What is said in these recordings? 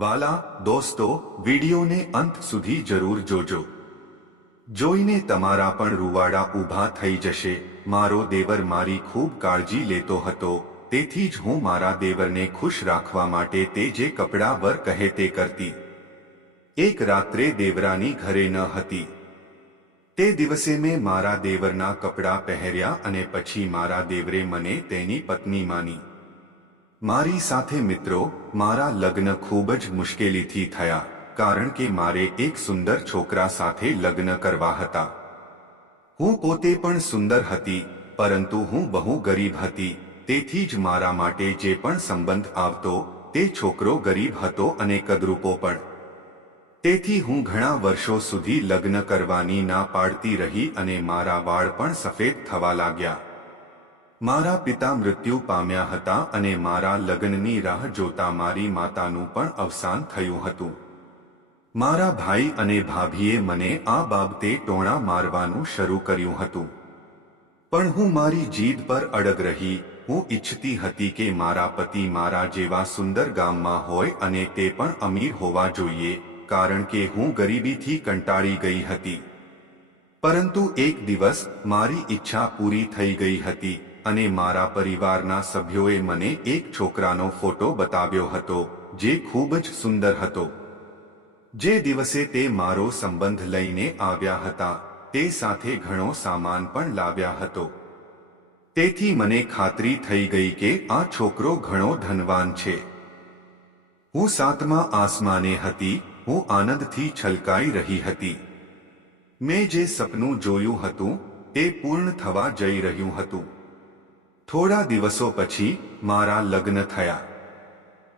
વાલા દોસ્તો, વિડીયોને અંત સુધી જરૂર જોજો. જોઈને તમારા પણ રૂવાડા ઊભા થઈ જશે. મારો દેવર મારી ખૂબ કાળજી લેતો હતો, તેથી જ હું મારા દેવરને ખુશ રાખવા માટે તે જે કપડાં વર કહે તે કરતી. એક રાત્રે દેવરાની ઘરે ન હતી. તે દિવસે મેં મારા દેવરના કપડાં પહેર્યા અને પછી મારા દેવરે મને તેની પત્ની માની. મારી સાથે મિત્રો, મારા લગ્ન ખૂબ જ મુશ્કેલીથી થયા, કારણ કે મારે એક સુંદર છોકરા સાથે લગ્ન કરવા હતા. હું પોતે પણ સુંદર હતી, પરંતુ હું બહુ ગરીબ હતી. તેથી જ મારા માટે જે પણ સંબંધ આવતો તે છોકરો ગરીબ હતો અને કદરૂપો પણ. તેથી હું ઘણા વર્ષો સુધી લગ્ન કરવાની ના પાડતી રહી અને મારા વાળ પણ સફેદ થવા લાગ્યા. મારા પિતા મૃત્યુ પામ્યા હતા અને મારા લગ્નની રાહ જોતા મારી માતાનું પણ અવસાન થયું હતું. મારા ભાઈ અને ભાભીએ મને આ બાબતે ટોણા મારવાનું શરૂ કર્યું હતું. પણ હું મારી જીદ પર અડગ રહી. હું ઈચ્છતી હતી કે મારા પતિ મારા જેવા સુંદર ગામમાં હોય અને તે પણ અમીર હોવા જોઈએ, કારણ કે હું ગરીબીથી કંટાળી ગઈ હતી. પરંતુ એક દિવસ મારી ઈચ્છા પૂરી થઈ ગઈ હતી અને મારા પરિવારના સભ્યોએ મને એક છોકરાનો ફોટો બતાવ્યો હતો, જે ખૂબ જ સુંદર હતો. જે દિવસે તે મારો સંબંધ લઈને આવ્યા હતા, તે સાથે ઘણો સામાન પણ લાવ્યા હતો. તેથી મને ખાતરી થઈ ગઈ કે આ છોકરો ઘણો ધનવાન છે. હું 7મા આસમાને હતી. હું આનંદથી છલકાઈ રહી હતી. મેં જે સપનું જોયું હતું તે પૂર્ણ થવા જઈ રહ્યું હતું. થોડા દિવસો પછી મારા લગ્ન થયા.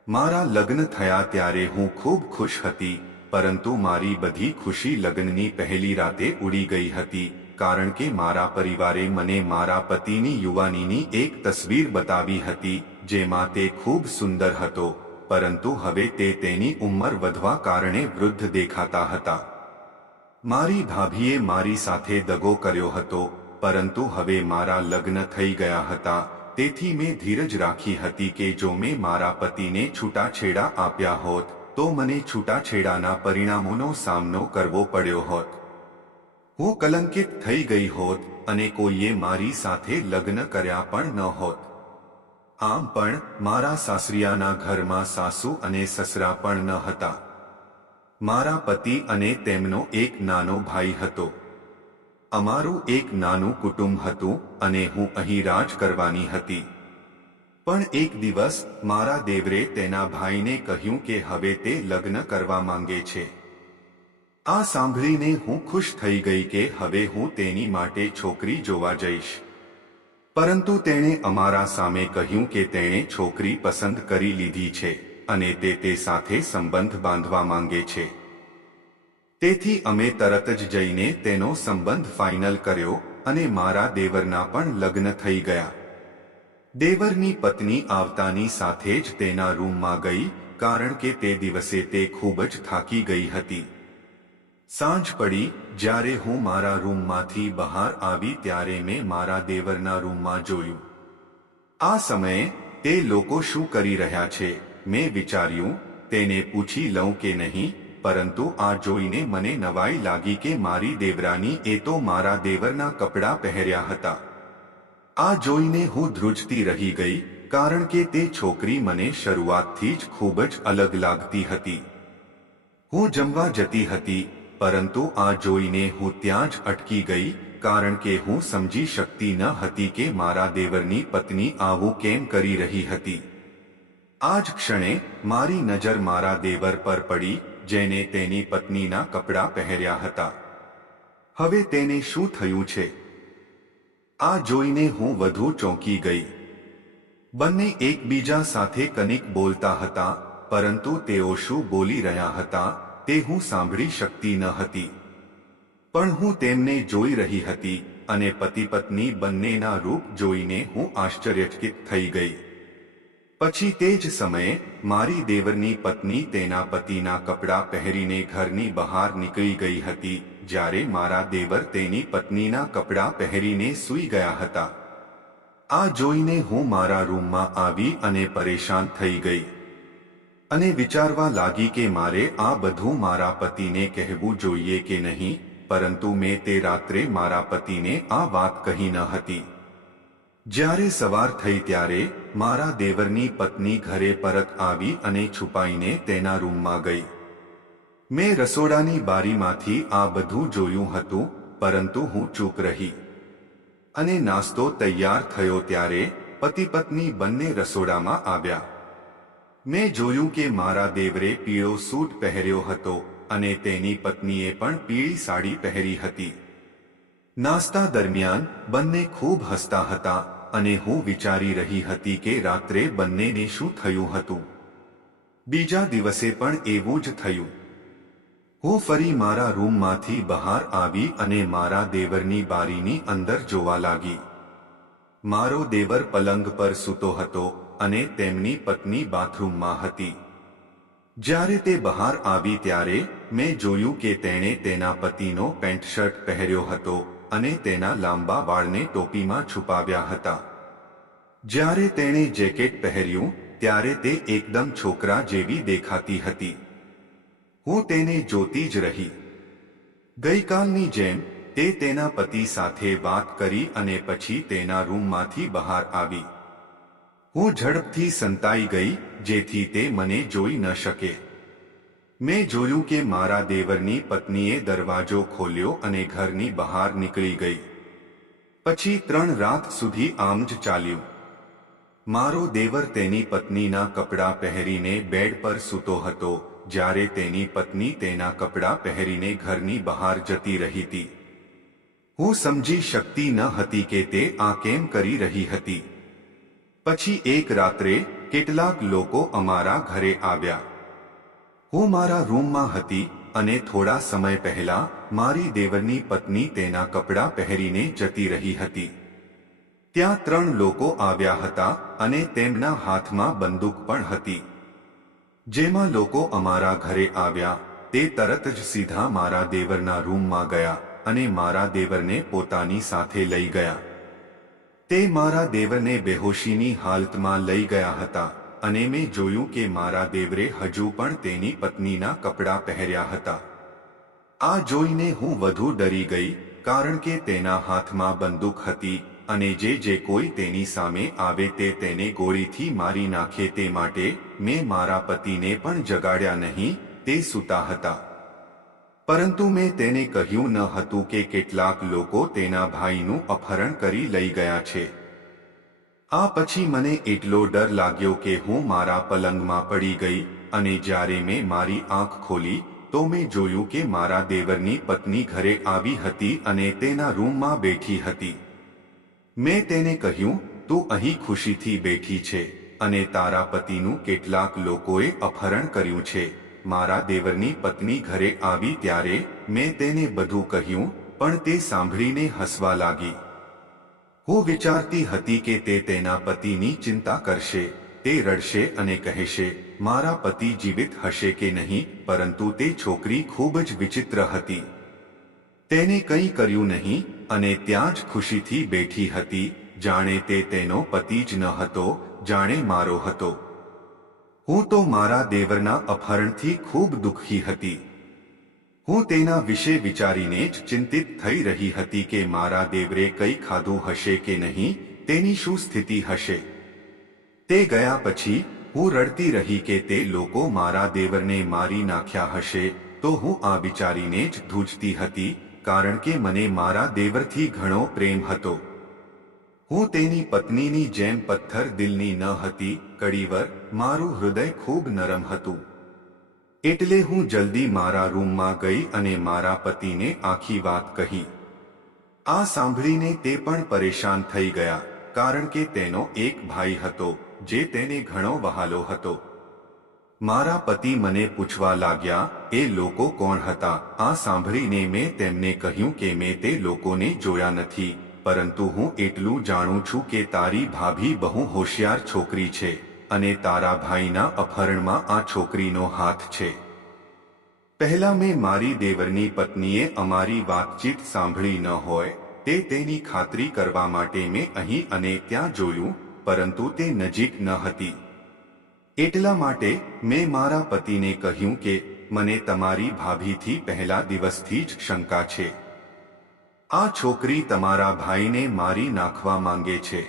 મારા લગ્ન થયા ત્યારે હું ખૂબ ખુશ હતી, પરંતુ મારી બધી ખુશી લગ્નની પહેલી રાતે ઉડી ગઈ હતી, કારણ કે મારા પરિવારે મને મારા પતિની યુવાનીની એક તસવીર બતાવી હતી, જેમાં તે ખૂબ સુંદર હતો, પરંતુ હવે તે તેની ઉંમર વધવા કારણે વૃદ્ધ દેખાતા હતા. મારી ભાભીએ મારી સાથે દગો કર્યો હતો, પરંતુ હવે મારા લગ્ન થઈ ગયા હતા. તેથી મેં ધીરજ રાખી હતી કે જો મેં મારા પતિને છૂટાછેડા આપ્યા હોત તો મને છૂટાછેડાના પરિણામોનો સામનો કરવો પડ્યો હોત. હું કલંકિત થઈ ગઈ હોત અને કોઈએ મારી સાથે લગ્ન કર્યા પણ ન હોત. આમ પણ મારા સાસરિયાના ઘરમાં સાસુ અને સસરા પણ ન હતા. મારા પતિ અને તેમનો એક નાનો ભાઈ હતો. અમારું એક નાનું કુટુંબ હતું અને હું અહીં રાજ કરવાની હતી. પણ એક દિવસ મારા દેવરે તેના ભાઈને કહ્યું કે હવે તે લગ્ન કરવા માંગે છે. આ સાંભળીને હું ખુશ થઈ ગઈ કે હવે હું તેની માટે છોકરી જોવા જઈશ. પરંતુ તેણે અમારા સામે કહ્યું કે તેણે છોકરી પસંદ કરી લીધી છે અને તે સાથે સંબંધ બાંધવા માંગે છે. તેથી અમે તરત જ જઈને તેનો સંબંધ ફાઇનલ કર્યો અને મારા દેવરના પણ લગ્ન થઈ ગયા. દેવરની પત્ની આવતાની સાથે જ તેના રૂમમાં ગઈ, કારણ કે તે દિવસે તે ખૂબ જ થાકી ગઈ હતી. સાંજ પડી. જ્યારે હું મારા રૂમમાંથી બહાર આવી ત્યારે મેં મારા દેવરના રૂમમાં જોયું. આ સમયે તે લોકો શું કરી રહ્યા છે મેં વિચાર્યું, તેને પૂછી લઉં કે નહીં, પરંતુ આ જોઈને મને નવાઈ લાગી કે મારી દેવરાની એ તો મારા દેવરના કપડાં પહેર્યા હતા. આ જોઈને હું ધ્રુજતી રહી ગઈ, કારણ કે તે છોકરી મને શરૂઆતથી જ ખૂબ જ અલગ લાગતી હતી. હું જમવા જતી હતી, પરંતુ આ જોઈને હું ત્યાં જ અટકી ગઈ, કારણ કે હું સમજી શકતી ન હતી કે મારા દેવરની પત્ની આવું કેમ કરી રહી હતી. આ જ ક્ષણે મારી નજર મારા દેવર પર પડી, જેને તેની પત્નીના કપડાં પહેર્યા હતા. હવે તેને શું થયું છે? આ જોઈને હું વધુ ચોંકી ગઈ. બંને એકબીજા સાથે કંઈક બોલતા હતા, પરંતુ તેઓ શું બોલી રહ્યા હતા તે હું સાંભળી શકતી ન હતી. પણ હું તેમને જોઈ રહી હતી અને પતિ પત્ની બંનેના રૂપ જોઈને હું આશ્ચર્યચકિત થઈ ગઈ. પછી તે જ સમયે મારી દેવરની પત્ની તેના પતિના કપડાં પહેરીને ઘરની બહાર નીકળી ગઈ હતી, જ્યારે મારા દેવર તેની પત્નીના કપડાં પહેરીને સૂઈ ગયા હતા. આ જોઈને હું મારા રૂમમાં આવી અને પરેશાન થઈ ગઈ. અને વિચારવા લાગી કે મારે આ બધું મારા પતિને કહેવું જોઈએ કે નહીં, પરંતુ મેં તે રાત્રે મારા પતિને આ વાત કહી ન હતી. જ્યારે સવાર થઈ ત્યારે મારા દેવરની પત્ની ઘરે પરત આવી અને છુપાઈને તેના રૂમમાં ગઈ. મેં રસોડાની બારીમાંથી આ બધું જોયું હતું, પરંતુ હું ચૂપ રહી. અને નાસ્તો તૈયાર થયો ત્યારે પતિ પત્ની બંને રસોડામાં આવ્યા. મેં જોયું કે મારા દેવરે પીળો સૂટ પહેર્યો હતો અને તેની પત્નીએ પણ પીળી સાડી પહેરી હતી. નાસ્તા દરમિયાન બંને ખૂબ હસતા હતા અને હું વિચારી રહી હતી કે રાત્રે બંનેને શું થયું હતું. બીજા દિવસે પણ એવું જ થયું. હું ફરી મારા રૂમમાંથી બહાર આવી અને મારા દેવરની બારીની અંદર જોવા લાગી. મારો દેવર પલંગ પર સૂતો હતો અને તેમની પત્ની બાથરૂમમાં હતી. જ્યારે તે બહાર આવી ત્યારે મેં જોયું કે તેણે તેના પતિનો પેન્ટ શર્ટ પહેર્યો હતો અને તેના લાંબા વાળને ટોપીમાં છુપાવ્યા હતા. જ્યારે તેણે જેકેટ પહેર્યું ત્યારે તે એકદમ છોકરા જેવી દેખાતી હતી. હું તેને જોતી જ રહી. ગઈકાલની જેમ તે તેના પતિ સાથે વાત કરી અને પછી તેના રૂમમાંથી બહાર આવી. હું ઝડપથી સંતાઈ ગઈ જેથી તે મને જોઈ ન શકે. મેં જોયું કે મારા દેવરની પત્નીએ દરવાજો ખોલ્યો અને ઘરની બહાર નીકળી ગઈ. પછી 3 રાત સુધી આમ જ ચાલ્યું. મારો દેવર તેની પત્નીના કપડાં પહેરીને બેડ પર સૂતો હતો, જ્યારે તેની પત્ની તેના કપડાં પહેરીને ઘરની બહાર જતી રહી હતી. હું સમજી શકતી ન હતી કે તે આ કેમ કરી રહી હતી. પછી એક રાત્રે કેટલાક લોકો અમારા ઘરે આવ્યા. હું મારા રૂમમાં હતી અને થોડા સમય પહેલા મારી દેવરની પત્ની તેના કપડાં પહેરીને જતી રહી હતી. ત્યાં 3 લોકો આવ્યા હતા અને તેમના હાથમાં બંદૂક પણ હતી. જેમાં લોકો અમારા ઘરે આવ્યા તે તરત જ સીધા મારા દેવરના રૂમમાં ગયા અને મારા દેવરને પોતાની સાથે લઈ ગયા. તે મારા દેવરને બેહોશીની હાલતમાં લઈ ગયા હતા અને મેં જોયું કે મારા દેવરે હજુ પણ તેની પત્નીના કપડાં પહેર્યા હતા. આ જોઈને હું વધુ ડરી ગઈ, કારણ કે તેના હાથમાં બંદૂક હતી અને જે કોઈ તેની સામે આવે તે તેને ગોળીથી મારી નાખે તે માટે મેં મારા પતિને પણ જગાડ્યા નહીં. તે સૂતા હતા. પરંતુ મેં તેને કહ્યું ન હતું કે કેટલાક લોકો તેના ભાઈનું અપહરણ કરી લઈ ગયા છે. આ પછી મને એટલો ડર લાગ્યો કે હું મારા પલંગમાં પડી ગઈ અને જ્યારે મેં મારી આંખ ખોલી તો મેં જોયું કે મારા દેવરની પત્ની ઘરે આવી હતી અને તેના રૂમમાં બેઠી હતી. મેં તેને કહ્યું, તું અહીં ખુશીથી બેઠી છે અને તારા પતિનું કેટલાક લોકોએ અપહરણ કર્યું છે. મારા દેવરની પત્ની ઘરે આવી ત્યારે મેં તેને બધું કહ્યું, પણ તે સાંભળીને હસવા લાગી. હું વિચારતી હતી કે તે તેના પતિની ચિંતા કરશે, તે રડશે અને કહેશે મારા પતિ જીવિત હશે કે નહીં, પરંતુ તે છોકરી ખૂબ જ વિચિત્ર હતી. તેને કંઈ કર્યું નહીં અને ત્યાં જ ખુશીથી બેઠી હતી, જાણે તે તેનો પતિ જ ન હતો, જાણે મારો હતો. હું તો મારા દેવરના અપહરણથી ખૂબ દુઃખી હતી. હું તેના વિશે વિચારીને જ ચિંતિત થઈ રહી હતી કે મારા દેવરે કંઈ ખાધું હશે કે નહીં, તેની શું સ્થિતિ હશે. તે ગયા પછી હું રડતી રહી કે તે લોકો મારા દેવરને મારી નાખ્યા હશે. તો હું આ વિચારીને જ ધ્રુજતી હતી, કારણ કે મને મારા દેવરથી ઘણો પ્રેમ હતો. હું તેની પત્નીની જેમ પથ્થર દિલની ન હતી, કડીવર. મારું હૃદય ખૂબ નરમ હતું. એટલે હું જલ્દી મારા રૂમમાં ગઈ અને મારા પતિને આખી વાત કહી. આ સાંભળીને તે પણ પરેશાન થઈ ગયા, કારણ કે તેનો એક ભાઈ હતો જે તેને ઘણો વહાલો હતો. મારા પતિ મને પૂછવા લાગ્યા, એ લોકો કોણ હતા. આ સાંભળીને મેં તેમને કહ્યું કે મેં તે લોકોને જોયા નથી, પરંતુ હું એટલું જાણું છું કે તારી ભાભી બહુ હોશિયાર છોકરી છે અને તારા ભાઈના અપહરણમાં આ છોકરીનો હાથ છે. પહેલા મેં મારી દેવરની પત્નીએ અમારી વાતચીત સાંભળી ન હોય તે તેની ખાતરી કરવા માટે મેં અહીં અને ત્યાં જોયું, પરંતુ તે નજીક ન હતી. એટલા માટે મેં મારા પતિને કહ્યું કે મને તમારી ભાભીથી પહેલા દિવસથી જ શંકા છે. આ છોકરી તમારા ભાઈને મારી નાખવા માંગે છે.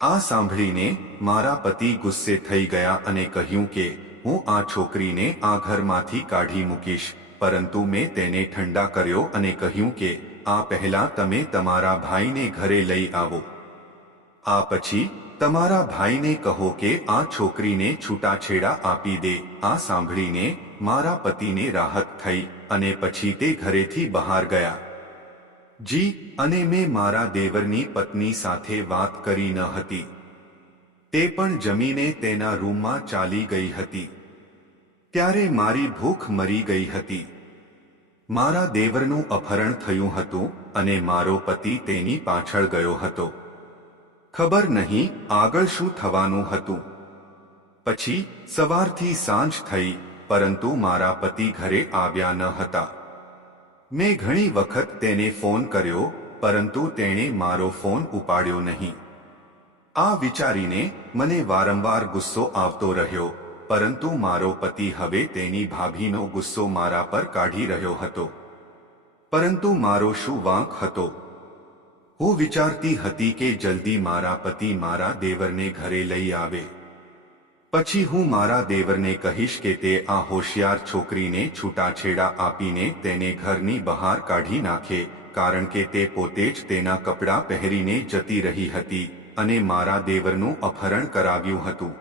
આ સાંભળીને મારા પતિ ગુસ્સે થઈ ગયા અને કહ્યું કે હું આ છોકરીને આ ઘરમાંથી કાઢી મૂકીશ. પરંતુ મેં તેને ઠંડા કર્યો અને કહ્યું કે આ પહેલા તમે તમારા ભાઈને ઘરે લઈ આવો. આ પછી તમારા ભાઈને કહો કે આ છોકરીને છૂટાછેડા આપી દે. આ સાંભળીને મારા પતિને રાહત થઈ અને પછી તે ઘરેથી બહાર ગયા. અને મેં મારા દેવરની પત્ની સાથે વાત કરી ન હતી. તે પણ જમીને તેના રૂમમાં ચાલી ગઈ હતી. ત્યારે મારી ભૂખ મરી ગઈ હતી. મારા દેવરનું અપહરણ થયું હતું અને મારો પતિ તેની પાછળ ગયો હતો. ખબર નહીં આગળ શું થવાનું હતું. પછી સવારથી સાંજ થઈ, પરંતુ મારા પતિ ઘરે આવ્યા ન હતા. મેં ઘણી વખત તેને ફોન કર્યો, પરંતુ તેણે મારો ફોન ઉપાડ્યો નહીં. આ વિચારીને મને વારંવાર ગુસ્સો આવતો રહ્યો, પરંતુ મારો પતિ હવે તેની ભાભીનો ગુસ્સો મારા પર કાઢી રહ્યો હતો. પરંતુ મારો શું વાંક હતો? હું વિચારતી હતી કે જલ્દી મારા પતિ મારા દેવરને ઘરે લઈ આવે. પછી હું મારા દેવરને કહીશ કે તે આ હોશિયાર છોકરીને છૂટાછેડા આપીને તેને ઘરની બહાર કાઢી નાખે, કારણ કે તે પોતે જ તેના કપડાં પહેરીને જતી રહી હતી અને મારા દેવરનું અપહરણ કરાવ્યું હતું.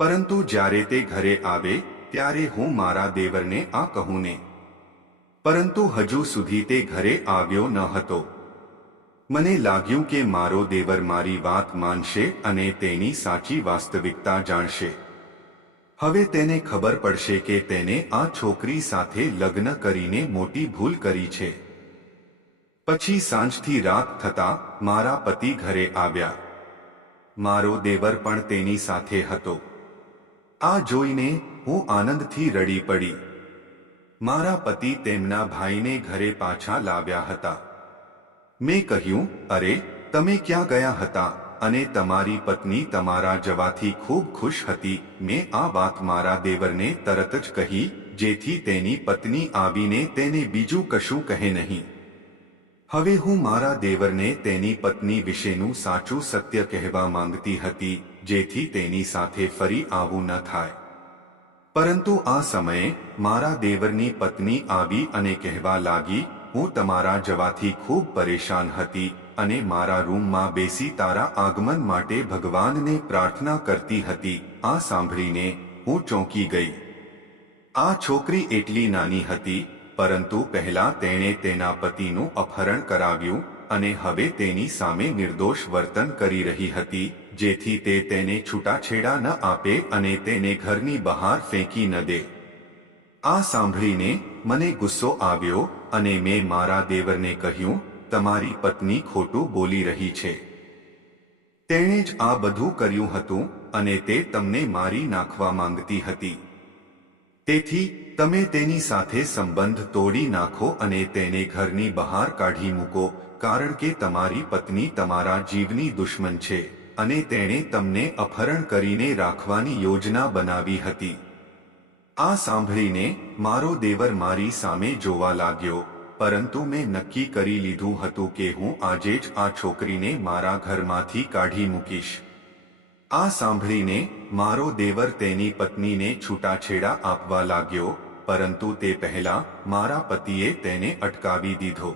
પરંતુ જ્યારે તે ઘરે આવે ત્યારે હું મારા દેવરને આ કહું ને, પરંતુ હજુ સુધી તે ઘરે આવ્યો ન હતો. મને લાગ્યું કે મારો દેવર મારી વાત માનશે અને તેની સાચી વાસ્તવિકતા જાણશે. હવે તેને ખબર પડશે કે તેને આ છોકરી સાથે લગ્ન કરીને મોટી ભૂલ કરી છે. પછી સાંજથી રાત થતાં મારા પતિ ઘરે આવ્યા. મારો દેવર પણ તેની સાથે હતો. આ જોઈને હું આનંદથી રડી પડી. મારા પતિ તેમના ભાઈને ઘરે પાછા લાવ્યા હતા. મેં કહ્યું, અરે તમે ક્યાં ગયા હતા? અને તમારી પત્ની તમારા જવાથી ખૂબ ખુશ હતી. મેં આ વાત મારા દેવરને તરત જ કહી, જેથી તેની પત્ની આવીને તેને બીજું કશું કહે નહીં. હવે હું મારા દેવરને તેની પત્ની વિશેનું સાચું સત્ય કહેવા માંગતી હતી, જેથી તેની સાથે ફરી આવું ન થાય. પરંતુ આ સમયે મારા દેવરની પત્ની આવી અને કહેવા લાગી, હું તમારા જવાથી ખૂબ પરેશાન હતી અને મારા રૂમમાં બેસી તારા આગમન માટે ભગવાનને પ્રાર્થના કરતી હતી. આ સાંભળીને હું ચોંકી ગઈ. આ છોકરી એટલી નાની હતી, પરંતુ પહેલા તેણે તેના પતિનું અપહરણ કરાવ્યું અને હવે તેની સામે નિર્દોષ વર્તન કરી રહી હતી, જેથી તે તેને છૂટાછેડા ન આપે અને તેને ઘરની બહાર ફેંકી ન દે. આ સાંભળીને મને ગુસ્સો આવ્યો અને મેં મારા દેવરને કહ્યું, તમારી પત્ની ખોટું બોલી રહી છે. તેણે જ આ બધું કર્યું હતું અને તે તમને મારી નાખવા માંગતી હતી. તેથી તમે તેની સાથે સંબંધ તોડી નાખો અને તેને ઘરની બહાર કાઢી મૂકો, કારણ કે તમારી પત્ની તમારા જીવની દુશ્મન છે અને તેણે તમને અપહરણ કરીને રાખવાની યોજના બનાવી હતી. આ સાંભળીને મારો દેવર મારી સામે જોવા લાગ્યો, પરંતુ મેં નક્કી કરી લીધું હતું કે હું આજે જ આ છોકરીને મારા ઘરમાંથી કાઢી મૂકીશ. આ સાંભળીને મારો દેવર તેની પત્નીને છૂટાછેડા આપવા લાગ્યો, પરંતુ તે પહેલા મારા પતિએ તેને અટકાવી દીધો.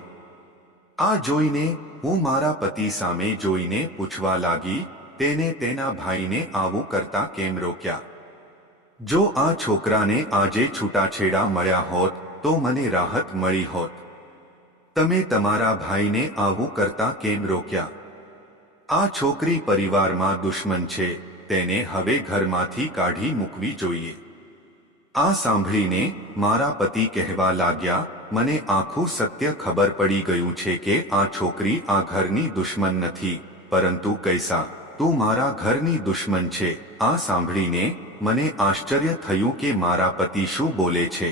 આ જોઈને હું મારા પતિ સામે જોઈને પૂછવા લાગી, તેને તેના ભાઈને આવું કરતા કેમ રોક્યા? જો આ છોકરાને આજે છૂટાછેડા મળ્યા હોત તો મને રાહત મળી હોત. તમે તમારા ભાઈને આવું કરતા કેમ રોક્યા? આ છોકરી પરિવારમાં દુશ્મન છે, તેને હવે ઘરમાંથી કાઢી મૂકવી જોઈએ. આ સાંભળીને મારા પતિ કહેવા લાગ્યા, મને આખું સત્ય ખબર પડી ગયું છે કે આ છોકરી આ ઘરની દુશ્મન નથી, પરંતુ કૈસા તું મારા ઘરની દુશ્મન છે. આ સાંભળીને મને આશ્ચર્ય થયું કે મારા પતિ શું બોલે છે.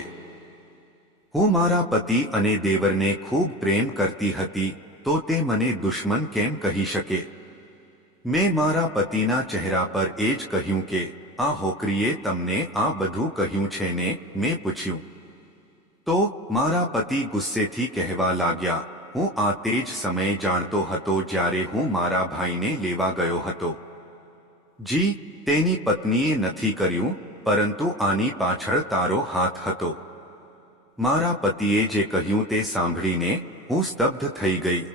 હું મારા પતિ અને દેવરને ખૂબ પ્રેમ કરતી હતી, તો તે મને દુશ્મન કેમ કહી શકે? મેં મારા પતિના ચહેરા પર એ જ કહ્યું કે આ હોકરીએ તમને આ બધું કહ્યું છે ને? મેં પૂછ્યું. તો મારા પતિ ગુસ્સેથી કહેવા લાગ્યા, હું આ તે જ સમયે જાણતો હતો જ્યારે હું મારા ભાઈને લેવા ગયો હતો. જી, તેની પત્નીએ નથી કર્યું, પરંતુ આની પાછળ તારો હાથ હતો. મારા પતિએ જે કહ્યું તે સાંભળીને હું સ્તબ્ધ થઈ ગઈ.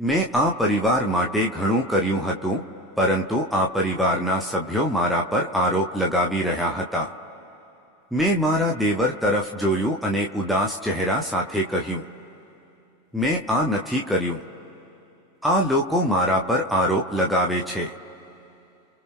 મેં આ પરિવાર માટે ઘણું કર્યું હતું, પરંતુ આ પરિવારના સભ્યો મારા પર આરોપ લગાવી રહ્યા હતા. મેં મારા દેવર તરફ જોયું અને ઉદાસ ચહેરા સાથે કહ્યું, મેં આ નથી કર્યું. આ લોકો મારા પર આરોપ લગાવે છે.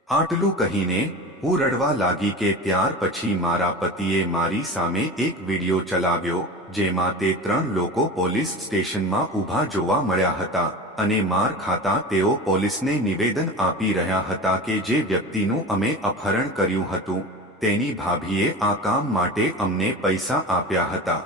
આટલું કહીને હું રડવા લાગી કે ત્યાર પછી મારા પતિએ મારી સામે એક વિડિયો ચલાવ્યો, જેમાં તે 3 લોકો પોલીસ સ્ટેશનમાં ઊભા જોવા મળ્યા હતા અને માર ખાતા તેઓ પોલીસને નિવેદન આપી રહ્યા હતા કે જે વ્યક્તિનું અમે અપહરણ કર્યું હતું તેની ભાભીએ આ કામ માટે અમને પૈસા આપ્યા હતા.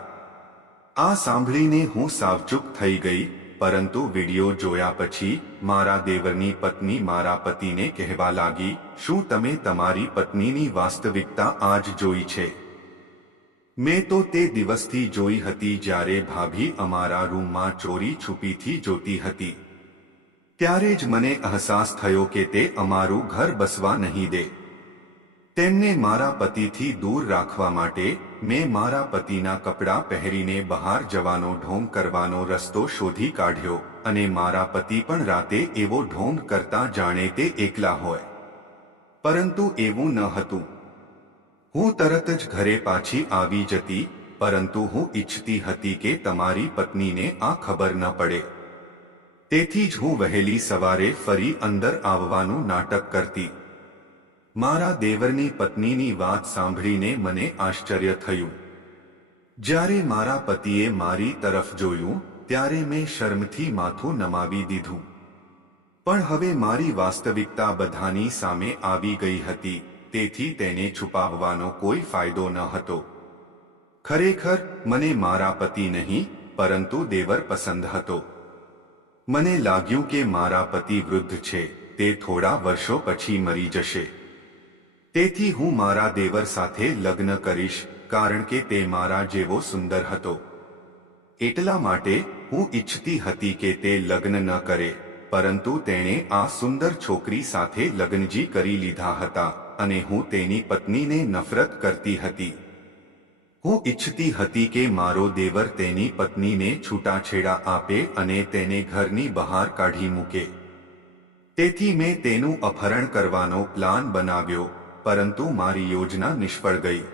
આ સાંભળીને હું સાવ ચૂપ થઈ ગઈ, પરંતુ વિડિયો જોયા પછી મારા દેવરની પત્ની મારા પતિને કહેવા લાગી, શું તમે તમારી પત્નીની વાસ્તવિકતા આજ જોઈ છે? મેં તો તે દિવસથી જોઈ હતી જ્યારે ભાભી અમારા રૂમમાં ચોરી છુપીથી જોતી હતી. ત્યારે જ મને અહેસાસ થયો કે તે અમારું ઘર બસવા નહીં દે. તેમને મારા પતિથી દૂર રાખવા માટે મેં મારા પતિના કપડાં પહેરીને બહાર જવાનો ઢોંગ કરવાનો રસ્તો શોધી કાઢ્યો અને મારા પતિ પણ રાતે એવો ઢોંગ કરતા જાણે તે એકલા હોય. પરંતુ એવું ન હતું. હું તરત જ ઘરે પાછી આવી જતી, પરંતુ હું ઈચ્છતી હતી કે તમારી પત્નીને આ ખબર ન પડે. તેથી જ હું વહેલી સવારે ફરી અંદર આવવાનું નાટક કરતી. મારા દેવરની પત્નીની વાત સાંભળીને મને આશ્ચર્ય થયું. જ્યારે મારા પતિએ મારી તરફ જોયું ત્યારે મેં શરમથી માથું નમાવી દીધું. પણ હવે મારી વાસ્તવિકતા બધાની સામે આવી ગઈ હતી, તેથી તેને છુપાવવાનો કોઈ ફાયદો ન હતો. ખરેખર મને મારા પતિ નહીં, પરંતુ દેવર પસંદ હતો. મને લાગ્યું કે મારા પતિ વૃદ્ધ છે, તે થોડા વર્ષો પછી મરી જશે. તેથી હું મારા દેવર સાથે લગ્ન કરીશ, કારણ કે તે મારા જેવો સુંદર હતો. એટલા માટે હું ઈચ્છતી હતી કે તે લગ્ન ન કરે, પરંતુ તેણે આ સુંદર છોકરી સાથે લગ્નજી કરી લીધા હતા અને હું તેની પત્નીને નફરત કરતી હતી. હું ઈચ્છતી હતી કે મારો દેવર તેની પત્નીને છૂટાછેડા આપે અને તેને ઘરની બહાર કાઢી મૂકે. તેથી મેં તેનું અપહરણ કરવાનો પ્લાન બનાવ્યો, પરંતુ મારી યોજના નિષ્ફળ ગઈ.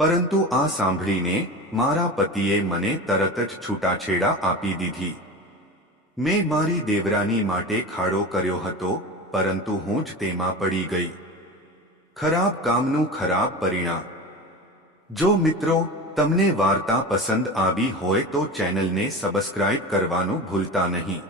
પરંતુ આ સાંભળીને મારા પતિએ મને તરત જ છૂટાછેડા આપી દીધી. મેં મારી દેવરાની માટે ખાડો કર્યો હતો, પરંતુ હું જ તેમાં પડી ગઈ. ખરાબ કામનું ખરાબ પરિણામ. જો મિત્રો તમને વાર્તા પસંદ આવી હોય તો ચેનલને સબસ્ક્રાઇબ કરવાનું ભૂલતા નહીં.